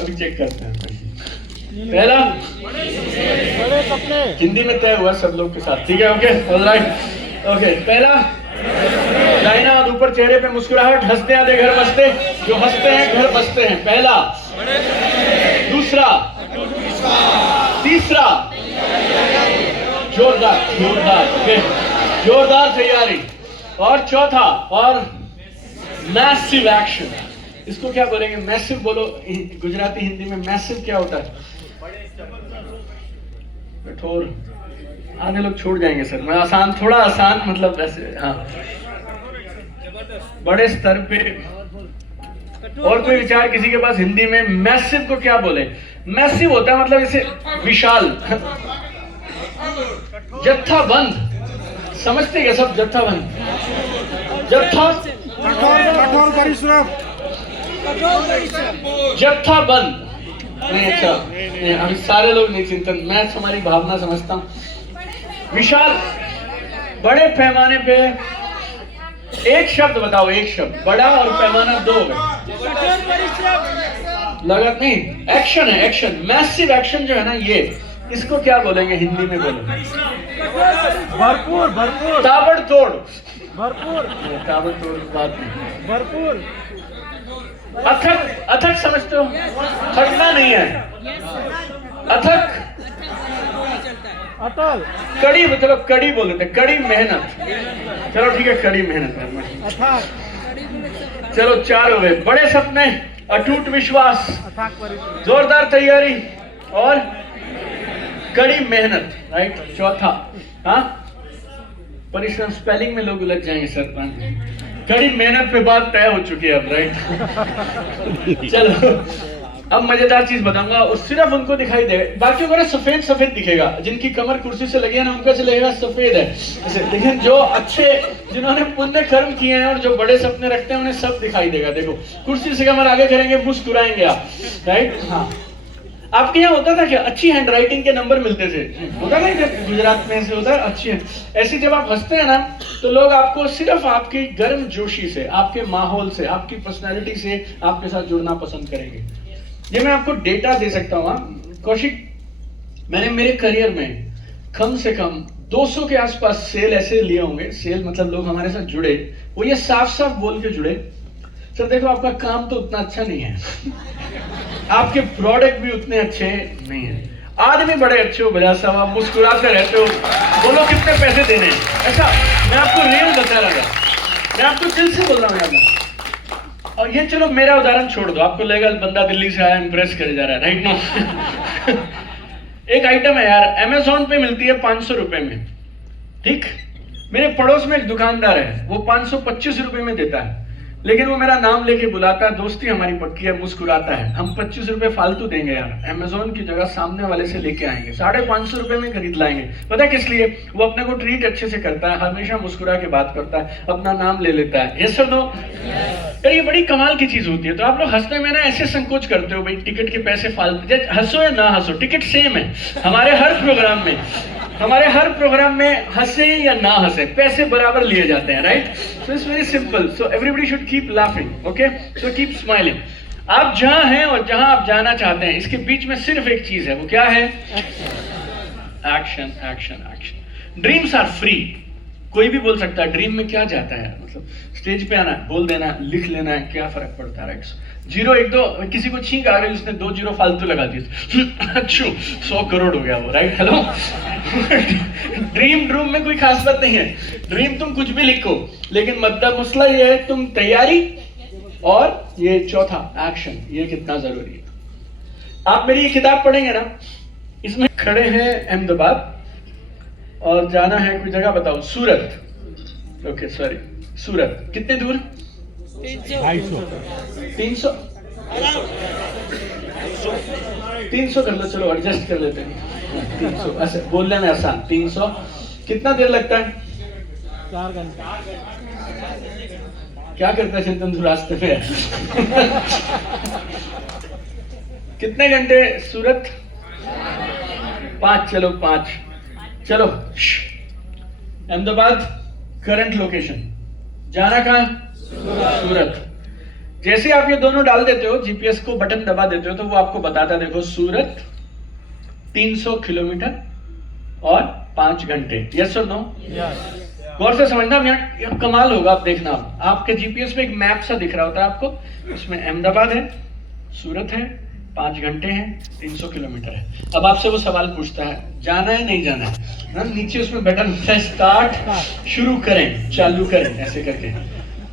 अभी चेक करते हैं। पहला बड़े सपने। हिंदी में तय हुआ सब लोग के साथ, ठीक है? Okay, alright, okay. पहला, दाहिना हाथ ऊपर, चेहरे पे मुस्कुराहट, हंसते आधे घर बसते, जो हंसते हैं घर बसते हैं। पहला, दूसरा, तीसरा, जोरदार जोरदार, ओके, जोरदार तैयारी। और चौथा, और मैसिव एक्शन। इसको क्या बोलेंगे? मैसिव बोलो गुजराती हिंदी में। मैसिव क्या होता है? कठोर। आधे लोग छोड़ जाएंगे सर, मैं आसान, थोड़ा आसान मतलब वैसे, हाँ, बड़े स्तर पे। और कोई विचार किसी के पास हिंदी में? मैसिव को क्या बोले? मैसिव होता है मतलब इसे विशाल, जत्थाबंद। समझते क्या सब? जत्थाबंद, जत्था, कठोर परिश्रम। जत्थाबंद नहीं। अच्छा नहीं, हम सारे लोग नहीं चिंतन, मैं हमारी भावना समझता हूँ। विशाल, बड़े पैमाने पे। एक शब्द बताओ, एक शब्द। बड़ा और पैमाना दो हो गए। लगत नहीं, एक्शन है, एक्शन। मैसिव एक्शन जो है ना, ये इसको क्या बोलेंगे हिंदी में? बोलो भरपूर भरपूर। ताबड़तोड़। भरपूर ताबड़तोड़ बात नहीं। भरपूर। अथक, अथक समझते हो? थकना नहीं है, अथक। अटल। कड़ी, चलो कड़ी बोल देते, कड़ी मेहनत। चलो ठीक है, कड़ी मेहनत है। अथाक। चलो 4 हो गए। बड़े सपने, अटूट विश्वास, अथाक परिश्रम। जोरदार तैयारी और कड़ी मेहनत, राइट? चौथा, हाँ, परिश्रम। स्पेलिंग में लोग उलझ जाएंगे सर। कड़ी मेहनत पे बात तय हो चुकी है अब, राइट? चलो अब मजेदार चीज बताऊंगा, और सिर्फ उनको दिखाई देगा, बाकियों को ना सफेद सफेद दिखेगा। जिनकी कमर कुर्सी से लगी है ना, उनका से लगेगा सफेद है ऐसे। लेकिन जो अच्छे, जिन्होंने पुण्य कर्म किए हैं और जो बड़े सपने रखते हैं, उन्हें सब दिखाई देगा। देखो, कुर्सी से कमर आगे करेंगे, मुस्कुराएंगे आप, राइट? हाँ। आपके यहाँ होता था क्या? अच्छी हैंड राइटिंग के नंबर मिलते थे, होता ना? गुजरात में ऐसे होता है, अच्छी है। ऐसे जब आप हंसते हैं ना, तो लोग आपको सिर्फ आपकी गर्म जोशी से, आपके माहौल से, आपकी पर्सनालिटी से आपके साथ जुड़ना पसंद करेंगे। ये मैं आपको डेटा दे सकता हूँ। कौशिक, मैंने मेरे करियर में कम से कम 200 के आसपास सेल ऐसे लिए होंगे। सेल मतलब लोग हमारे साथ जुड़े, वो ये साफ साफ बोल के जुड़े, सर देखो आपका काम तो उतना अच्छा नहीं है, आपके प्रोडक्ट भी उतने अच्छे नहीं है, आदमी बड़े अच्छे हो, बजा साहब, आप मुस्कुराते रहते हो, बोलो कितने पैसे देने हैं। ऐसा मैं आपको रियल बता रहा था, मैं आपको दिल से बोल रहा हूँ। और ये चलो मेरा उदाहरण छोड़ दो, आपको लगेगा बंदा दिल्ली से आया इम्प्रेस करे जा रहा है, राइट? नो। एक आइटम है यार, अमेज़न पे मिलती है 500 रुपए में, ठीक? मेरे पड़ोस में एक दुकानदार है, वो 525 रुपए में देता है, लेकिन वो मेरा नाम लेके बुलाता है, दोस्ती हमारी पक्की है, मुस्कुराता है। हम 25 रुपए फालतू देंगे यार, अमेज़न की जगह सामने वाले से लेके आएंगे, 550 रुपए में खरीद लाएंगे। पता है किस लिए? वो अपने को ट्रीट अच्छे से करता है, हमेशा मुस्कुरा के बात करता है, अपना नाम ले लेता है। Yes sir no? यार ये बड़ी कमाल की चीज होती है। तो आप लोग हंसने में ना ऐसे संकोच करते हो, भाई टिकट के पैसे फालतू, हंसो या ना हंसो, टिकट सेम है हमारे हर प्रोग्राम में। हमारे हर प्रोग्राम में हंसे या ना हंसे, पैसे बराबर लिए जाते हैं, right? So it's very simple. So everybody should keep laughing, okay? So keep smiling. आप जहां हैं और जहां आप जाना चाहते हैं, इसके बीच में सिर्फ एक चीज है, वो क्या है? Action, action, action. Dreams are free. कोई भी बोल सकता है ड्रीम में क्या जाता है, मतलब स्टेज पे आना, बोल देना, लिख लेना है, क्या फर्क पड़ता है, राइट? 0 1 2, किसी को छींक आ गई, उसने 2 0 फालतू लगा दिए, अच्छा 100 करोड़ हो गया वो, राइट? हेलो। ड्रीम में कोई खास बात नहीं है, ड्रीम तुम कुछ भी लिखो, लेकिन मतलब मसला ये है तुम तैयारी और ये चौथा एक्शन, ये कितना जरूरी है। आप मेरी ये किताब पढ़ेंगे ना, इसमें खड़े हैं अहमदाबाद और जाना है कोई जगह, बताओ, सूरत। ओके सॉरी, सूरत कितने दूर? 300 300 कर लो, चलो एडजस्ट कर लेते हैं। 300 ऐसे बोलने में आसान। 300 कितना देर लगता है? 4 घंटे। क्या करता है चिंतन तू रास्ते में? कितने घंटे सूरत? 5, चलो 5। चलो अहमदाबाद करंट लोकेशन, जाना कहाँ? सूरत। जैसे आप ये दोनों डाल देते हो, जीपीएस को बटन दबा देते हो, तो वो आपको बताता है, देखो सूरत 300 किलोमीटर और 5 घंटे। यस और नो? गौर से समझना, यहाँ कमाल होगा, आप देखना। आपके जीपीएस में एक मैप सा दिख रहा होता है आपको, उसमें अहमदाबाद है, सूरत है, 5 घंटे हैं, 300 किलोमीटर है। अब आपसे वो सवाल पूछता है, जाना है नहीं जाना है ना? नीचे उसमें बटन है, स्टार्ट, शुरू करें, चालू करें, ऐसे करके।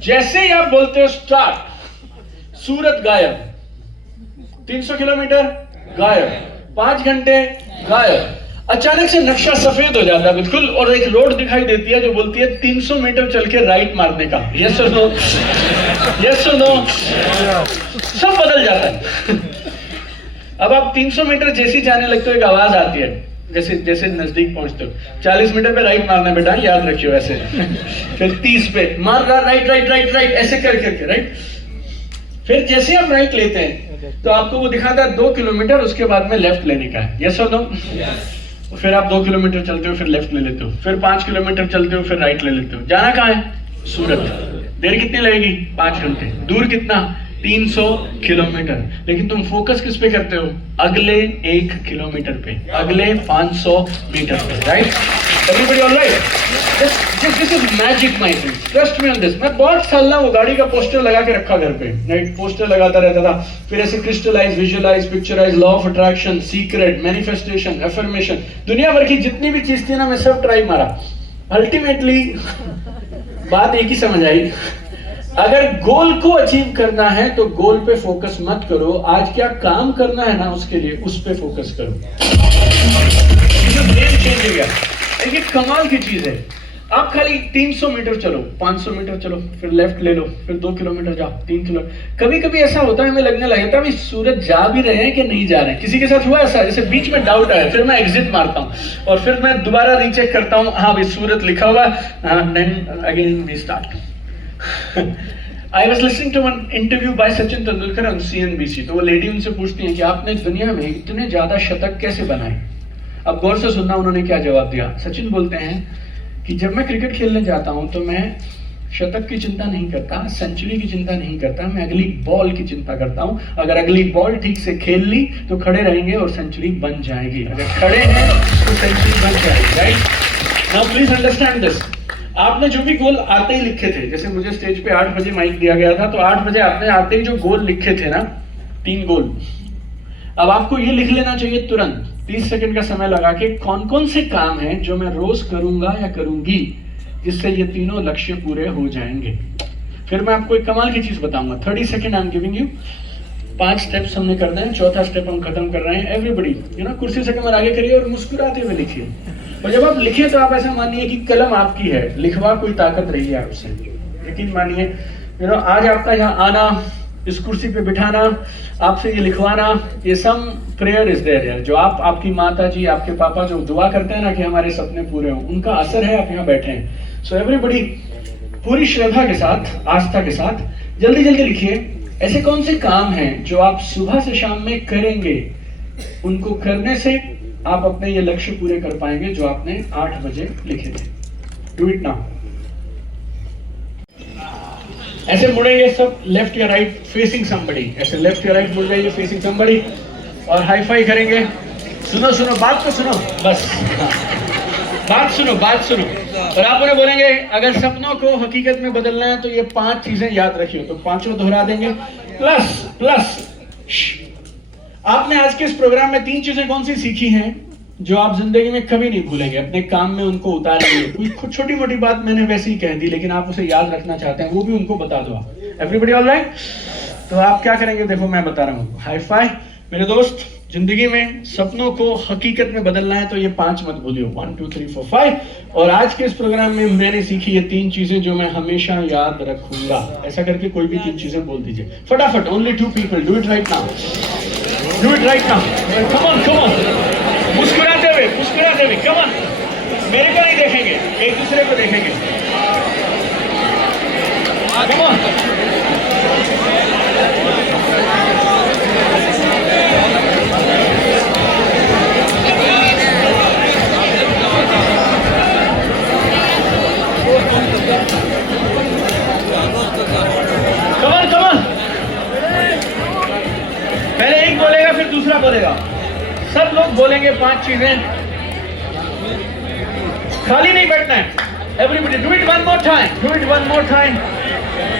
जैसे ही आप बोलते हो स्टार्ट, सूरत गायब, 300 किलोमीटर गायब, 5 घंटे गायब। अचानक से नक्शा सफेद हो जाता है बिल्कुल, और एक रोड दिखाई देती है जो बोलती है 300 मीटर चल के राइट मारने का। यस और नो? यस और नो? सब बदल जाता है। अब आप 300 मीटर जैसे जाने लगते हो, एक आवाज आती है, जैसे जैसे नजदीक पहुंचते हो, 40 मीटर पे राइट मारना बेटा, याद रखियो ऐसे। फिर 30 पे मार रहा, राइट राइट राइट राइट, ऐसे कर करके राइट। फिर जैसे आप राइट लेते हैं तो आपको वो दिखाता है 2 किलोमीटर, उसके बाद में लेफ्ट लेने का है। यस और नो? फिर आप 2 किलोमीटर चलते हो, फिर लेफ्ट ले लेते हो, फिर 5 किलोमीटर चलते हो, फिर राइट ले लेते हो। जाना कहाँ है? सूरत। देर कितनी लगेगी? 5 घंटे। दूर कितना? 300 किलोमीटर। लेकिन तुम फोकस किस पे करते हो? अगले 1 किलोमीटर पे, अगले 500 मीटर पे, right? Everybody alright? This is magic my friend, trust me on this. मैं बहुत साल ना वो गाड़ी का पोस्टर लगा के रखा घर पे, राइट? पोस्टर लगाता रहता था, फिर ऐसे crystallize, visualize, picturize, law of attraction, secret, manifestation, affirmation, दुनिया भर की जितनी भी चीज थी ना, मैं सब ट्राई मारा। अल्टीमेटली बात एक ही समझ आई, अगर गोल को अचीव करना है तो गोल पे फोकस मत करो, आज क्या काम करना है ना उसके लिए, उस पे फोकस करो। गेम चेंज हो गया। ये कमाल की चीज है। आप खाली 300 मीटर चलो, 500 मीटर चलो, फिर लेफ्ट ले लो, फिर 2 किलोमीटर जाओ, 3 किलोमीटर। कभी कभी ऐसा होता है, हमें लगने लगता है सूरत जा भी रहे हैं कि नहीं जा रहे हैं। किसी के साथ हुआ ऐसा, जैसे बीच में डाउट आया, फिर मैं एग्जिट मारता हूँ और फिर मैं दोबारा रीचेक करता हूँ, हाँ भाई सूरत लिखा हुआ, then again we start. I was listening to one interview by Sachin Tendulkar on CNBC। तो वो लेडी उनसे पूछती है कि आपने दुनिया में इतने ज्यादा शतक कैसे बनाए? अब गौर से सुनना, उन्होंने क्या जवाब दिया। सचिन बोलते हैं कि जब मैं क्रिकेट खेलने जाता हूं तो मैं शतक की चिंता नहीं करता, सेंचुरी की चिंता नहीं करता, मैं अगली बॉल की चिंता करता हूं। अगर अगली बॉल ठीक से खेल ली तो खड़े रहेंगे और सेंचुरी बन जाएगी, अगर खड़े हैं तो सेंचुरी बन जाएगी, right? Now please understand this. आपने जो भी गोल आते ही लिखे थे, जैसे मुझे स्टेज पे 8 बजे माइक दिया गया था, तो 8 बजे आपने आते ही जो गोल लिखे थे ना, 3 गोल, अब आपको ये लिख लेना चाहिए तुरंत, 30 सेकंड का समय लगा के, कौन कौन से काम हैं जो मैं रोज करूंगा या करूंगी जिससे ये तीनों लक्ष्य पूरे हो जाएंगे। फिर मैं आपको एक कमाल की चीज बताऊंगा। 30 second I am giving you. 5 steps हमने करना है, चौथा स्टेप हम खत्म कर रहे हैं। एवरीबॉडी कुर्सी से कमर आगे करिए और मुस्कुराते हुए लिखिए। और जब आप लिखें तो आप ऐसा मानिए कि कलम आपकी है, लिखवा कोई ताकत रही है आपसे। यकीन मानिए, आज आपका यहाँ आना, इस कुर्सी पे बिठाना, आपसे ये लिखवाना, ये सम प्रेयर इज देयर यार। जो आपकी माता जी, आपके पापा जो दुआ करते हैं ना कि हमारे सपने पूरे हों, उनका असर है आप यहाँ बैठे हैं। सो एवरीबॉडी पूरी श्रद्धा के साथ, आस्था के साथ जल्दी जल्दी लिखिए, ऐसे कौन से काम हैं जो आप सुबह से शाम में करेंगे, उनको करने से आप अपने ये लक्ष्य पूरे कर पाएंगे जो आपने 8 बजे लिखे थे। Do it now. ऐसे मुड़ेंगे सब, लेफ्ट या राइट, फेसिंग समबडी। ऐसे लेफ्ट या राइट मुड़ जाइए, फेसिंग समबडी, और हाई फाई करेंगे। सुनो सुनो, बात तो सुनो, बस बात सुनो, बात सुनो। और आप उन्हें बोलेंगे अगर सपनों को हकीकत में बदलना है तो ये 5 चीजें याद रखियो, तो 5 दोहरा देंगे। प्लस प्लस आपने आज के इस प्रोग्राम में 3 चीजें कौन सी सीखी हैं जो आप जिंदगी में कभी नहीं भूलेंगे, अपने काम में उनको उतारेंगे। कोई छोटी मोटी बात मैंने वैसे ही कह दी, लेकिन आप उसे याद रखना चाहते हैं, वो भी उनको बता दो आप। Everybody alright? तो आप क्या करेंगे, देखो मैं बता रहा हूँ। हाई फाई मेरे दोस्त। जिंदगी में सपनों को हकीकत में बदलना है तो ये 5 मत भूलियो, 1 2 3 4 5। और आज के इस प्रोग्राम में मैंने सीखी ये 3 चीजें जो मैं हमेशा याद रखूंगा। ऐसा करके कोई भी 3 चीजें बोल दीजिए फटाफट। Only 2 people, do it right now, do it right now. Come on come on, मुस्कुराते हुए कम ऑन। मेरे को नहीं देखेंगे, एक दूसरे को देखेंगे। Come on. Come on, come on. दूसरा बोलेगा, सब लोग बोलेंगे 5 चीजें, खाली नहीं बैठना है। Everybody do it one more time, do it one more time.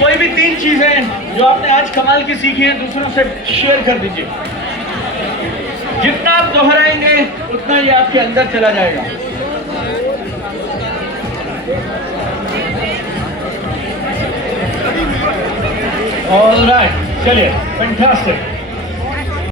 कोई भी 3 चीजें जो आपने आज कमाल की सीखी हैं दूसरों से शेयर कर दीजिए। जितना आप दोहराएंगे उतना ये आपके अंदर चला जाएगा। ऑलराइट, चलिए, फैंटास्टिक।